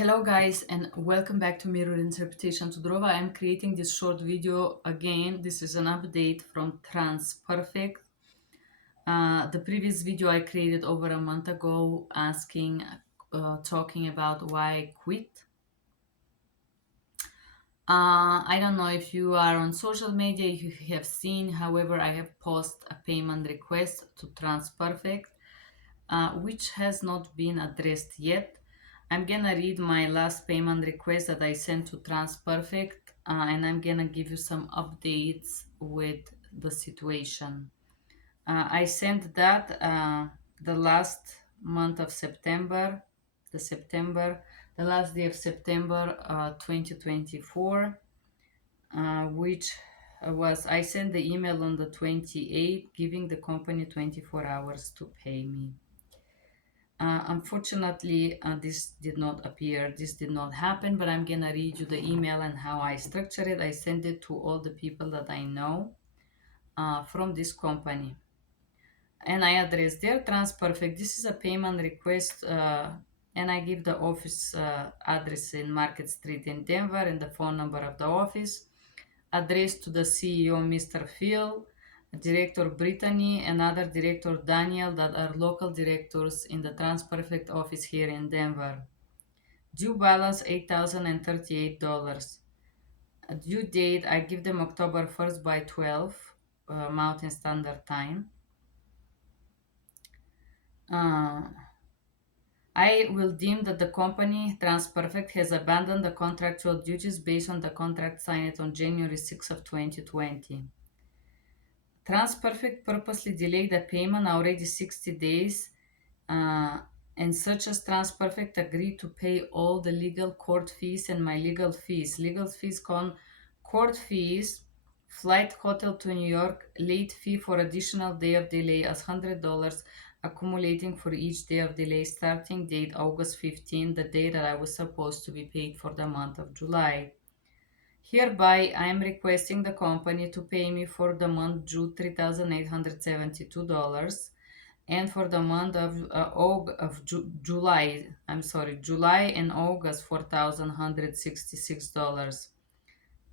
Hello guys and welcome back to Mirror Interpretation to Drova. I'm creating this short video again. This is an update from TransPerfect. The previous video I created over a month ago talking about why I quit. I don't know if you are on social media, if you have seen, however, I have posted a payment request to TransPerfect, which has not been addressed yet. I'm gonna read my last payment request that I sent to TransPerfect, and I'm gonna give you some updates with the situation. I sent that the last month of September, the last day of September 2024, which was I sent the email on the 28th, giving the company 24 hours to pay me. Unfortunately, this did not appear. This did not happen, but I'm gonna read you the email and how I structure it. I send it to all the people that I know from this company. And I address their TransPerfect. This is a payment request, and I give the office address in Market Street in Denver and the phone number of the office. Address to the CEO, Mr. Phil, Director Brittany, and other Director Daniel that are local directors in the TransPerfect office here in Denver. Due balance $8,038. Due date, I give them October 1st by 12 Mountain Standard Time. I will deem that the company TransPerfect has abandoned the contractual duties based on the contract signed on January 6th of 2020. TransPerfect purposely delayed the payment already 60 days, and such as TransPerfect agreed to pay all the legal court fees and my legal fees. Legal fees con court fees, flight hotel to New York, late fee for additional day of delay as $100 accumulating for each day of delay, starting date August 15, the day that I was supposed to be paid for the month of July. Hereby, I am requesting the company to pay me for the month June $3,872 and for the month of July, July and August $4,166.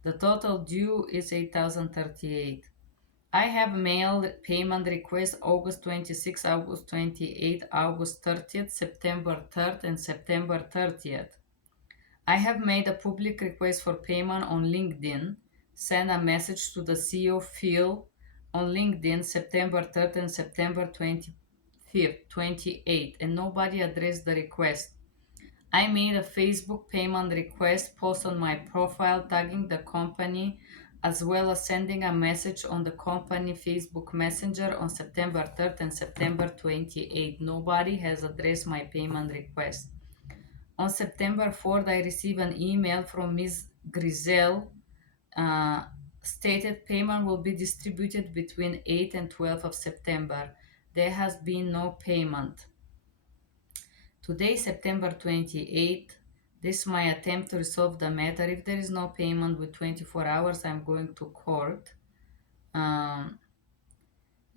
The total due is $8,038. I have mailed payment requests August 26, August 28, August 30th, September 3rd, and September 30th. I have made a public request for payment on LinkedIn, sent a message to the CEO Phil on LinkedIn September 3rd and September 25th, 28th, and nobody addressed the request. I made a Facebook payment request post on my profile tagging the company as well as sending a message on the company Facebook Messenger on September 3rd and September 28th. Nobody has addressed my payment request. On September 4th, I received an email from Ms. Grizel stated payment will be distributed between 8 and 12 of September. There has been no payment. Today, September 28th, this is my attempt to resolve the matter. If there is no payment with 24 hours, I'm going to court.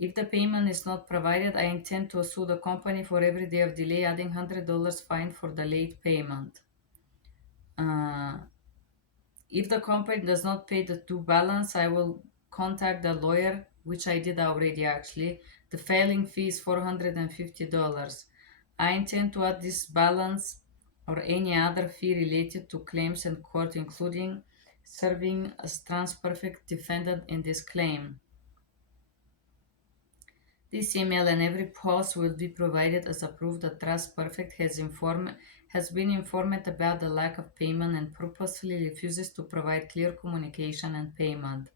If the payment is not provided, I intend to sue the company for every day of delay, adding $100 fine for the late payment. If the company does not pay the due balance, I will contact the lawyer, which I did already actually. The filing fee is $450. I intend to add this balance or any other fee related to claims in court, including serving as TransPerfect defendant in this claim. This email and every post will be provided as a proof that TransPerfect has been informed about the lack of payment and purposefully refuses to provide clear communication and payment.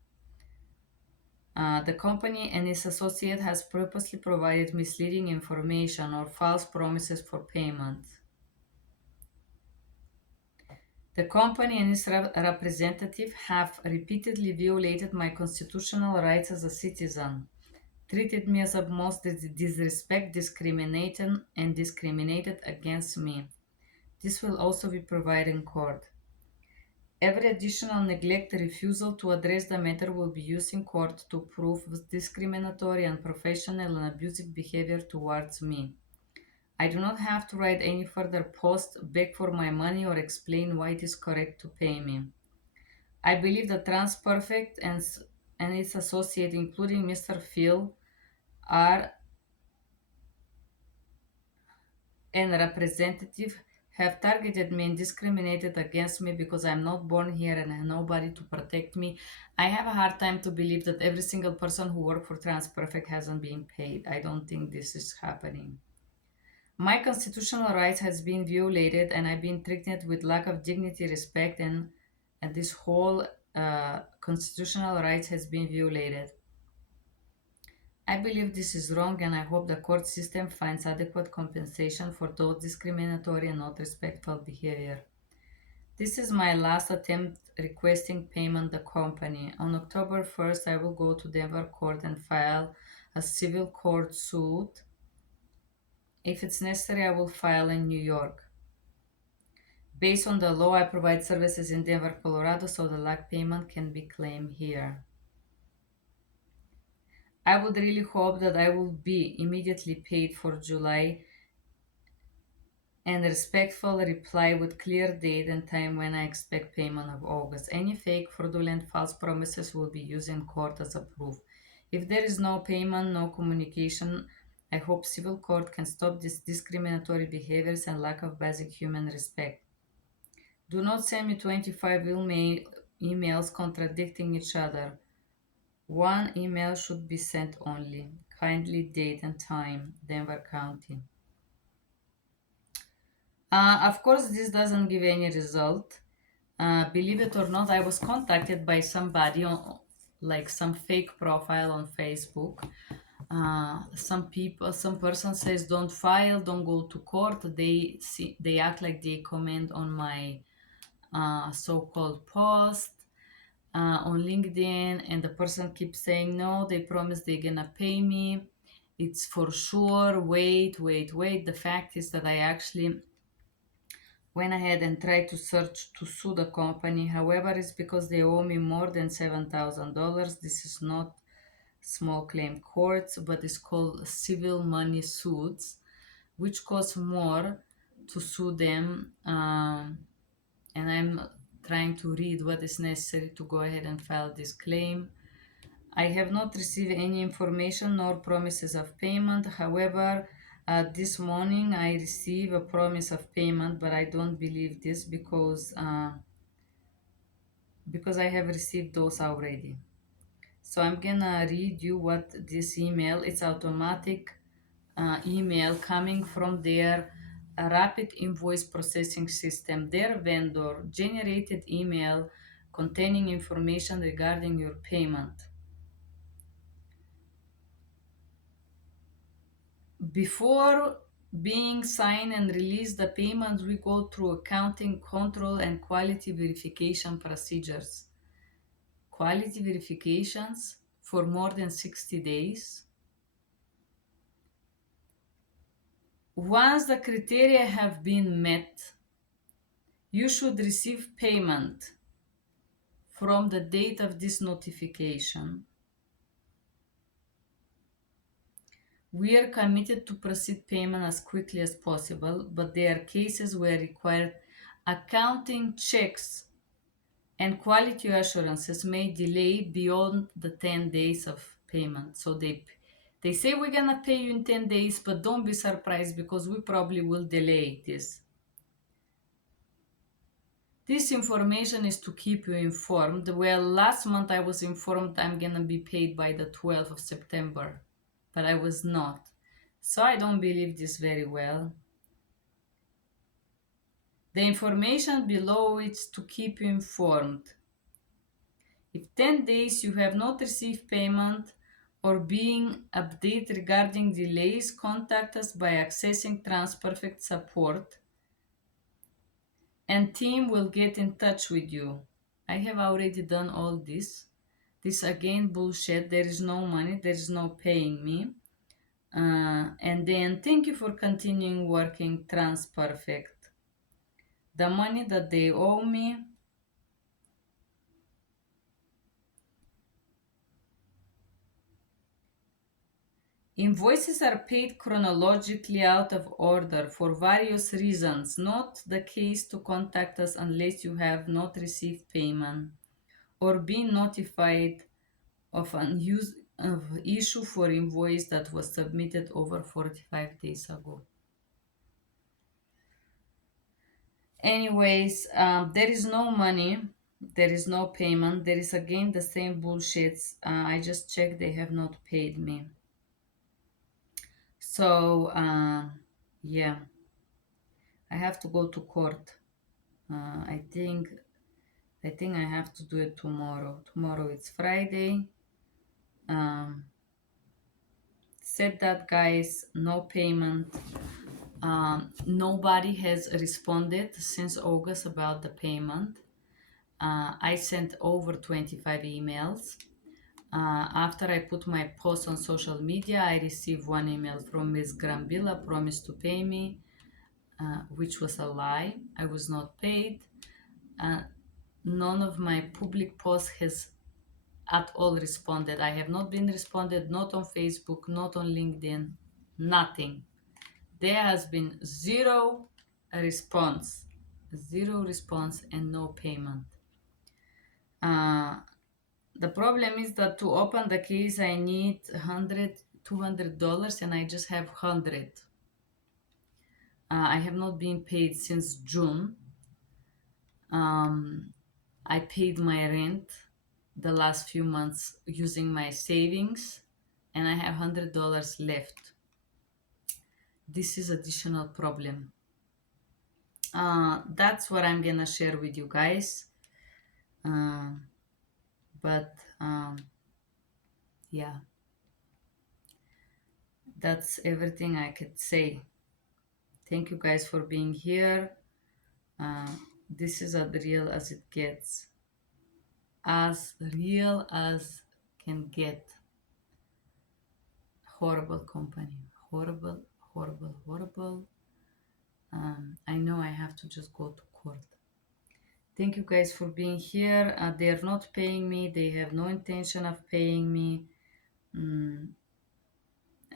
The company and its associate has purposely provided misleading information or false promises for payment. The company and its representative have repeatedly violated my constitutional rights as a citizen, treated me as of most disrespect, discriminated against me. This will also be provided in court. Every additional neglect, refusal to address the matter will be used in court to prove discriminatory, unprofessional, and abusive behavior towards me. I do not have to write any further post, beg for my money, or explain why it is correct to pay me. I believe that TransPerfect and its associate, including Mr. Phil, are and representative have targeted me and discriminated against me because I'm not born here and I have nobody to protect me. I have a hard time to believe that every single person who worked for TransPerfect hasn't been paid. I don't think this is happening. My constitutional rights has been violated and I've been treated with lack of dignity, respect, and this whole constitutional rights has been violated. I believe this is wrong and I hope the court system finds adequate compensation for those discriminatory and not respectful behavior. This is my last attempt requesting payment the company. On October 1st, I will go to Denver court and file a civil court suit. If it's necessary, I will file in New York. Based on the law, I provide services in Denver, Colorado, so the lag payment can be claimed here. I would really hope that I will be immediately paid for July and respectful reply with clear date and time when I expect payment of August. Any fake, fraudulent, false promises will be used in court as a proof. If there is no payment, no communication, I hope civil court can stop these discriminatory behaviors and lack of basic human respect. Do not send me 25 emails contradicting each other. One email should be sent only. Kindly date and time, Denver County. Of course, this doesn't give any result. Believe it or not, I was contacted by somebody on, like some fake profile on Facebook. Some person says, "Don't file, don't go to court." They act like they comment on my so-called post on LinkedIn, and the person keeps saying, "No, they promise they're gonna pay me. It's for sure. Wait, wait, wait." The fact is that I actually went ahead and tried to search to sue the company. However, it's because they owe me more than $7,000. This is not small claim courts, but it's called civil money suits, which costs more to sue them. And I'm trying to read what is necessary to go ahead and file this claim. I have not received any information nor promises of payment. However, this morning I received a promise of payment, but I don't believe this because I have received those already. So I'm gonna read you what this email. It's automatic email coming from their rapid invoice processing system. Their vendor generated email containing information regarding your payment. Before being signed and released, the payments we go through accounting, control, and quality verification procedures. Quality verifications for more than 60 days. Once the criteria have been met, you should receive payment from the date of this notification. We are committed to proceed payment as quickly as possible, but there are cases where required accounting checks and quality assurances may delay beyond the 10 days of payment. So they say we're gonna pay you in 10 days, but don't be surprised because we probably will delay this. This information is to keep you informed. Well, last month I was informed I'm gonna be paid by the 12th of September, but I was not. So I don't believe this very well. The information below is to keep you informed. If 10 days you have not received payment or being updated regarding delays, contact us by accessing TransPerfect support and team will get in touch with you. I have already done all this. This again bullshit. There is no money. There is no paying me. And then thank you for continuing working TransPerfect. The money that they owe me, Invoices are paid chronologically out of order for various reasons. Not the case to contact us unless you have not received payment or been notified of an issue for invoice that was submitted over 45 days ago. Anyways, there is no money, there is no payment, there is again the same bullshits. I just checked, they have not paid me. So, yeah, I have to go to court. I think I have to do it tomorrow. Tomorrow it's Friday. Said that, guys, no payment. Nobody has responded since August about the payment. I sent over 25 emails. After I put my post on social media, I received one email from Ms. Grambilla, promised to pay me, which was a lie. I was not paid. None of my public posts has at all responded. I have not been responded, not on Facebook, not on LinkedIn, nothing. There has been zero response and no payment. The problem is that to open the case, I need $200, and I just have 100. I have not been paid since June. I paid my rent the last few months using my savings, and I have $100 left. This is additional problem. That's what I'm gonna share with you guys. Yeah, that's everything I could say. Thank you guys for being here. This is as real as it gets. As real as can get. Horrible company. Horrible. I know I have to just go to court. Thank you guys for being here. They're not paying me. They have no intention of paying me.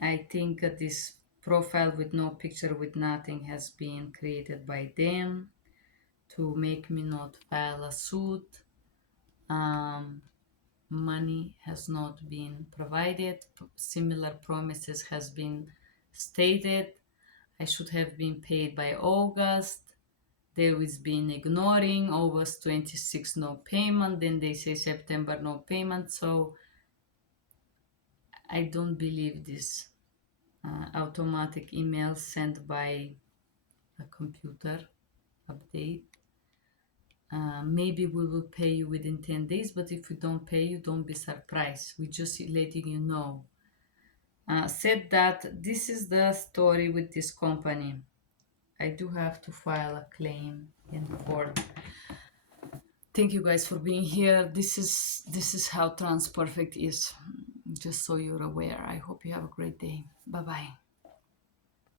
I think this profile with no picture, with nothing, has been created by them to make me not file a suit. Money has not been provided. Similar promises has been stated. I should have been paid by August. They was been ignoring August 26, no payment. Then they say September, no payment. So I don't believe this automatic email sent by a computer update. Maybe we will pay you within 10 days, but if we don't pay you, don't be surprised. We're just letting you know. Said that this is the story with this company. I do have to file a claim in court. Thank you guys for being here. This is how TransPerfect is. Just so you're aware. I hope you have a great day. Bye-bye.